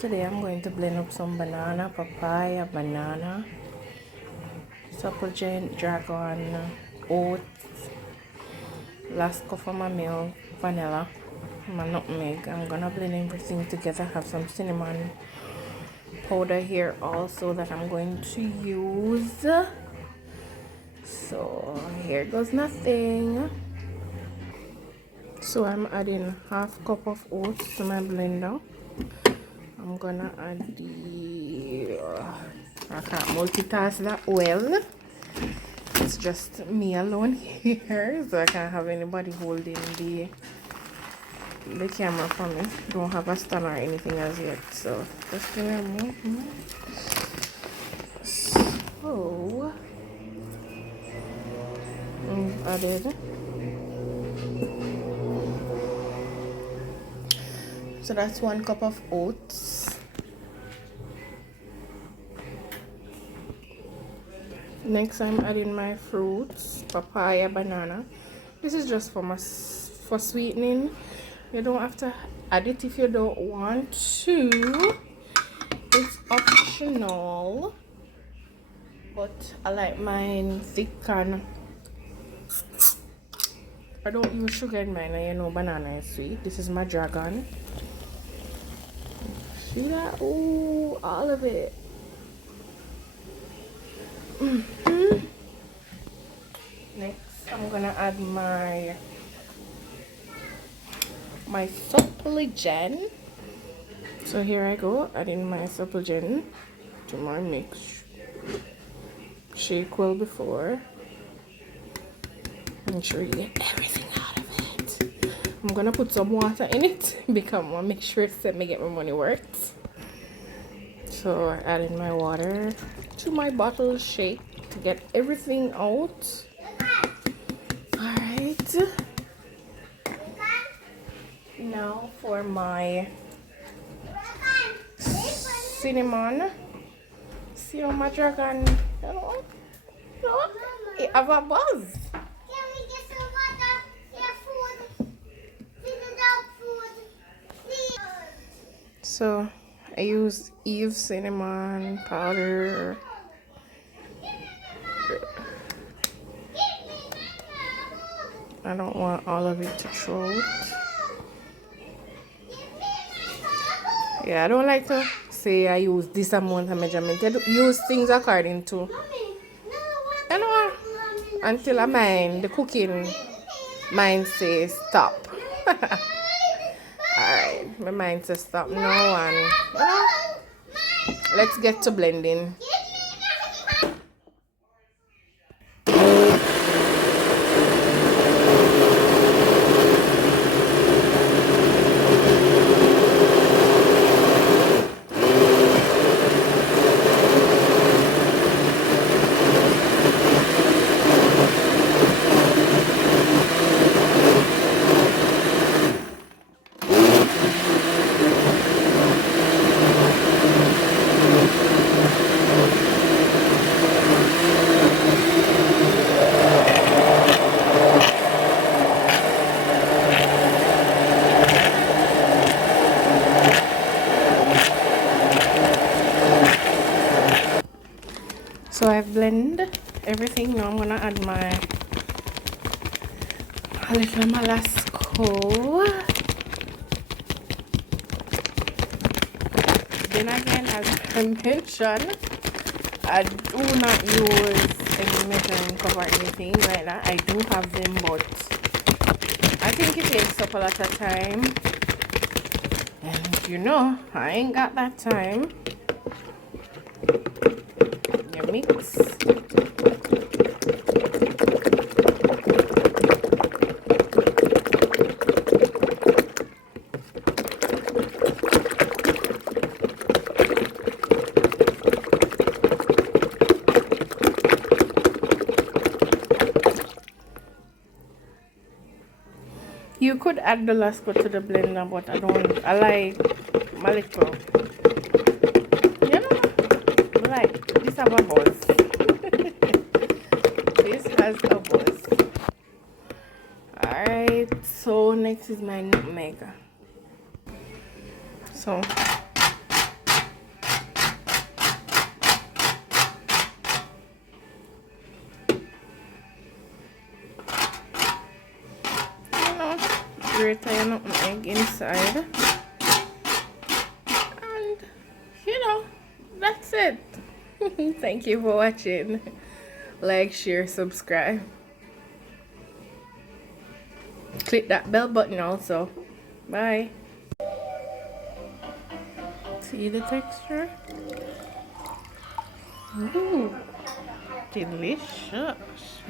Today I'm going to blend up some banana, papaya, banana, supplement, dragon, oats, last cup of my milk, vanilla, my nutmeg. I'm gonna blend everything together. Have some cinnamon powder here also that I'm going to use. So here goes nothing. So I'm adding half cup of oats to my blender. I'm gonna add the I can't multitask that well. It's just me alone here, so I can't have anybody holding the camera for me. Don't have a stand or anything as yet, so just gonna move. So I've added. So that's 1 cup of oats. Next, I'm adding my fruits, papaya, banana. This is just for sweetening. You don't have to add it if you don't want to. It's optional, but I like mine thick and I don't use sugar in mine. You know, banana is sweet. This is my dragon. See that? Ooh, all of it. Next, I'm gonna add my supplement. So here I go, adding my supplement to my mix. Shake well before. Make sure you get everything out of it. I'm gonna put some water in it because I want to make sure it's me get my money worth. So adding my water to my bottle, shake to get everything out. Alright. Now for my cinnamon. See how my dragon, you know, it have a buzz. So I use Eve cinnamon powder. I don't want all of it to throw out. Yeah, I don't like to say I use this amount of measurement. I use things according to, you know, until I mind the cooking mind says stop. Alright, my mind says stop now, and you know, let's get to blending. So I've blended everything. Now I'm gonna add my a little Malasco. Then again, as I mentioned, I do not use any measuring cup or anything like that. I do have them, but I think it takes up a lot of time. And you know, I ain't got that time. You mix. You could add the Lasco to the blender, but I don't. I like my little. You know, like this have a buzz. This has a buzz. Alright, so next is my nutmeg. So grate an open egg inside. And you know, that's it. Thank you for watching. Like, share, subscribe. Click that bell button also. Bye. See the texture? Ooh, delicious.